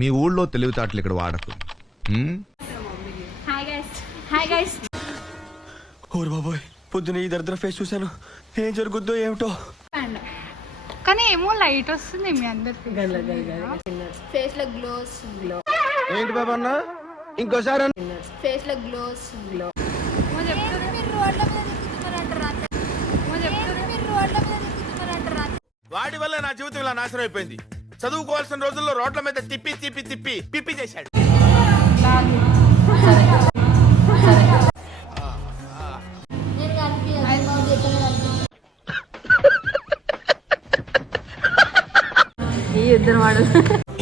మీ ఊళ్ళో తెలివితేటలు ఇక్కడ వాడకు. ఓరు బాబోయ్, పొద్దున ఈ దరిద్ర ఫేస్ చూశాను. ఏం జరుగుద్దో ఏమిటో. కానీ ఏమో లైట్ వస్తుంది మీ అందరికి. ఫేస్ లో గ్లో వస్తుంది. ఏంటి బాబా అన్న, ఇంకోసారి ఫేస్ లో గ్లో వస్తుంది. వాడి వల్ల నా జీవితం ఇలా నాశనం అయిపోయింది. చదువుకోవాల్సిన రోజుల్లో రోడ్ల మీద తిప్పి తిప్పి తిప్పి పిప్పి చేశాడు.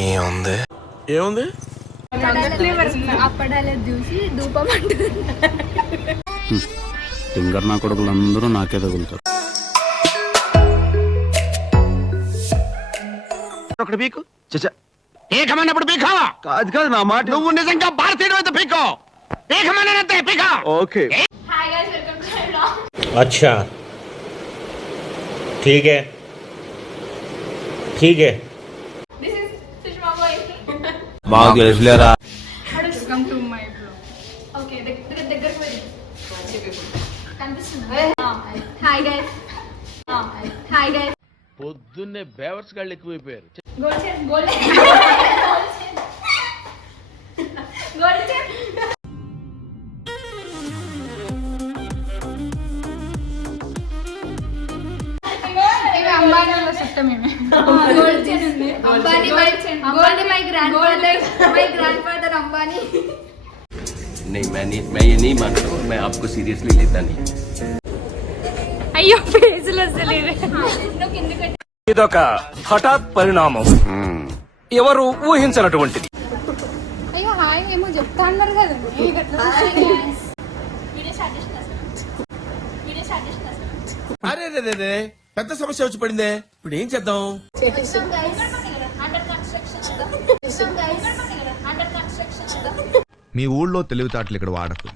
ఏముంది ఏముంది అప్పడాలే చూసి ధూపం అంటుంది. టింగర్ నా కొడుకులందరూ నాకే తగులుతారు. ఒకటి పీకు చచ్చా, పీకమన్నప్పుడు పీకో. కాదు కాదు నా మాట. నువ్వు నిజంగా భారతీయుడు అయితే పీకో. పీకమన్నానంతే పీకో. Okay. Hi guys, welcome to my blog. अच्छा ठीक है దిస్ ఇస్ సుష్మా బాయ్. మాకు తెలుసులేరా. Welcome to my blog. Okay, దగ్గరకు వెళ్ళి కనిపిస్తుందా? Hi guys. Hi guys. పొద్దున్నే బేవర్స్ గాళ్ళు ఎక్కువైపోయారు. Gold chain gold chain. ఇవి అంబానీలో సిస్టమ్ ఇవి. గోల్డ్ చైన్ ఉంది. Ambani gold my grandfather Ambani. नहीं मैं ये नहीं मानता हूँ. मैं आपको सीरियसली लेता नहीं. అయ్యో ఫేసులు వస్తలేదు. ఇదొక హఠాత్ పరిణామం, ఎవరు ఊహించినటువంటిది. అయ్యో హాయ్ ఏమో చెప్తా అన్నారు కదా. అరే రే పెద్ద సమస్య వచ్చి పడిందే. ఇప్పుడు ఏం చేద్దాం? మీ ఊళ్ళో తెలివితేటలు ఇక్కడ వాడకు.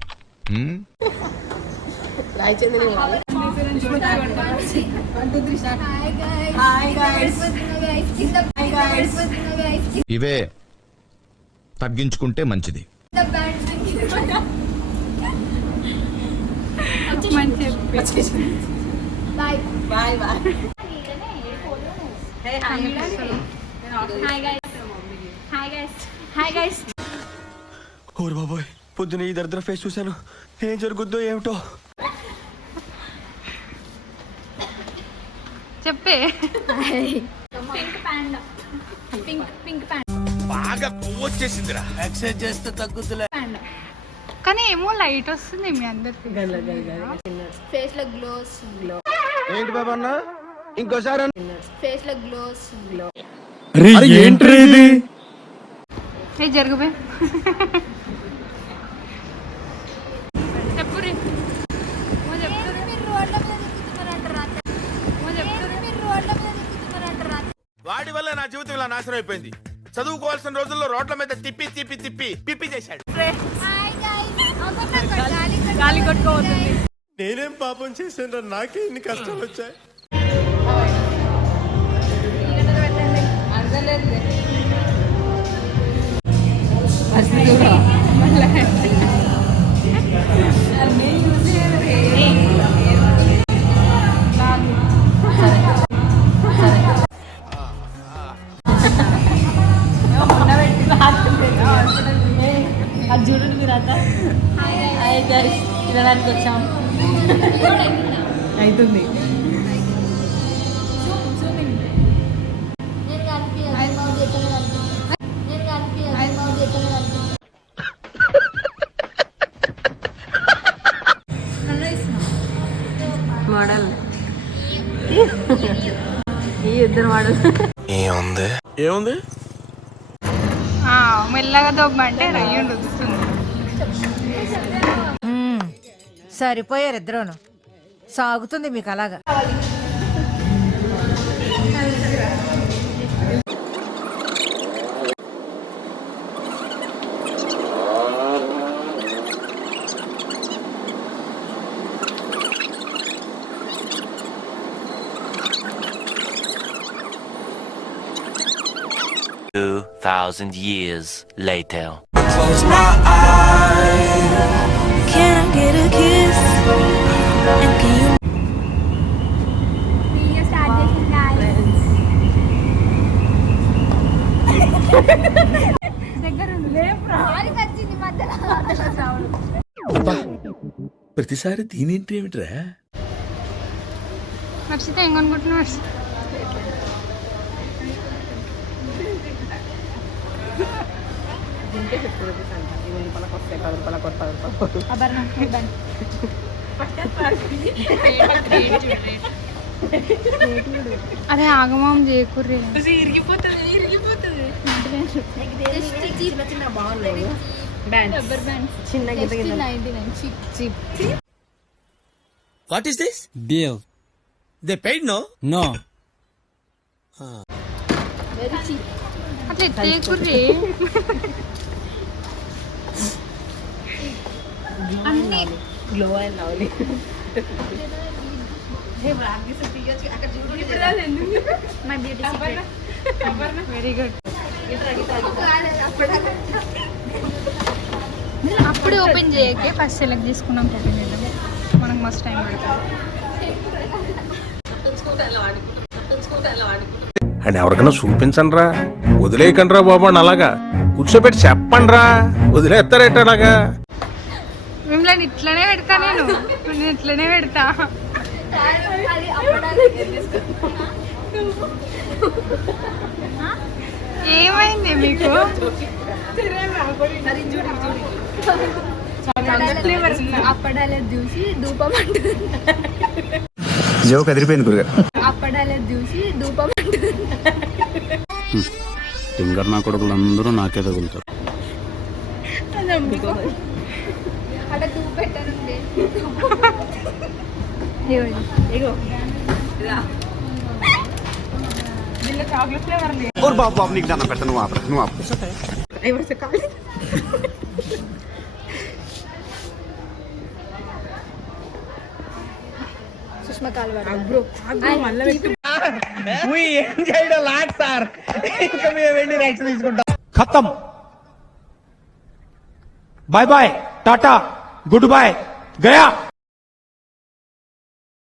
ఇవే తగ్గించుకుంటే మంచిది. ఓరు బాబోయ్, పొద్దున ఈ దరిద్ర ఫేస్ చూశాను. ఏం జరుగుద్దో ఏమిటో. చెప్పే. Pink pant. బాగా కొవ్వు వచ్చేసిందిరా. ఎక్సర్సైజ్ చేస్తే తగ్గుతులే. కానీ ఏమో లైట్ వస్తుంది మీ అందరికి. ఫేస్ లో గ్లో వస్తుంది. ఏంటి బాబా అన్న, ఇంకోసారి ఫేస్ లో గ్లో వస్తుంది. ఏ జరుగుబే. చెప్పు రే. వాడి వల్ల నా జీవితం ఇలా నాశనం అయిపోయింది. చదువుకోవాల్సిన రోజుల్లో రోడ్ల మీద తిప్పి తిప్పి తిప్పి పిప్పి చేశాడు. గాలి కొట్టుకోవద్దు. నేనేం పాపం చేశాను, నాకే ఇన్ని కష్టాలు వచ్చాయి. చూడండి మీరు అంతా. హాయ్ గైస్, తినడానికి వచ్చాం. అవుతుంది. మోడల్ ఈ ఇద్దరు మోడల్. ఏముంది ఏముంది మెల్లగా దొబ్బంటే రయ్యుండు వస్తుంది. సరిపోయారు ఇద్దరును. సాగుతుంది మీకు అలాగా. 2,000 years later. Can I get a kiss? And can you start dating guys? వచ్చింది మధ్యలో ప్రతిసారి దీనేంటి ఏమిట్రా? నచ్చితే ఏం కొనుక్కుంటున్నావు? అరే ఆగమం చేయకుర్రీ. What is this? Deal. They paid no? No. అట్లా ఎత్తేకుర్రీ. అన్ని మై బ్యూటీ వెరీ గుడ్. అప్పుడు ఓపెన్ చేయకే, ఫస్ట్ సెలెక్ట్ చేసుకున్నాం ఓపెన్ చేద్దాం. మనకు మస్తు టైం పడుతుంది. అండ్ ఎవరికైనా చూపించండి రా, వదిలేయకండి రా బాబు అని అలాగా కూర్చోబెట్టి చెప్పండి రా, వదిలేస్తారేట అలాగా. మిమ్మల్ని ఇట్లనే పెడతా, నేను ఇట్లనే పెడతా. ఏమైంది మీకు? అప్పడాలేదు చూసి ధూపం అంటుంది. జోక్ అదిరిపోయింది గురుగారు. అప్పడాలేదు చూసి ధూపం అంటుంది. టింగర్ నా కొడుకులందరూ నాకే తగులుతారు. అక్కడ ధూప పెట్టనుండే. చాక్లెట్ ఫ్లేవర్ బాబు బాబు నీకు దాన్ని పెడతా, నువ్వు ఆపరా, నువ్వు ఆపు. సుష్మా కాల్వాడు. ఖతం. Bye bye, tata, good boy, Gaya.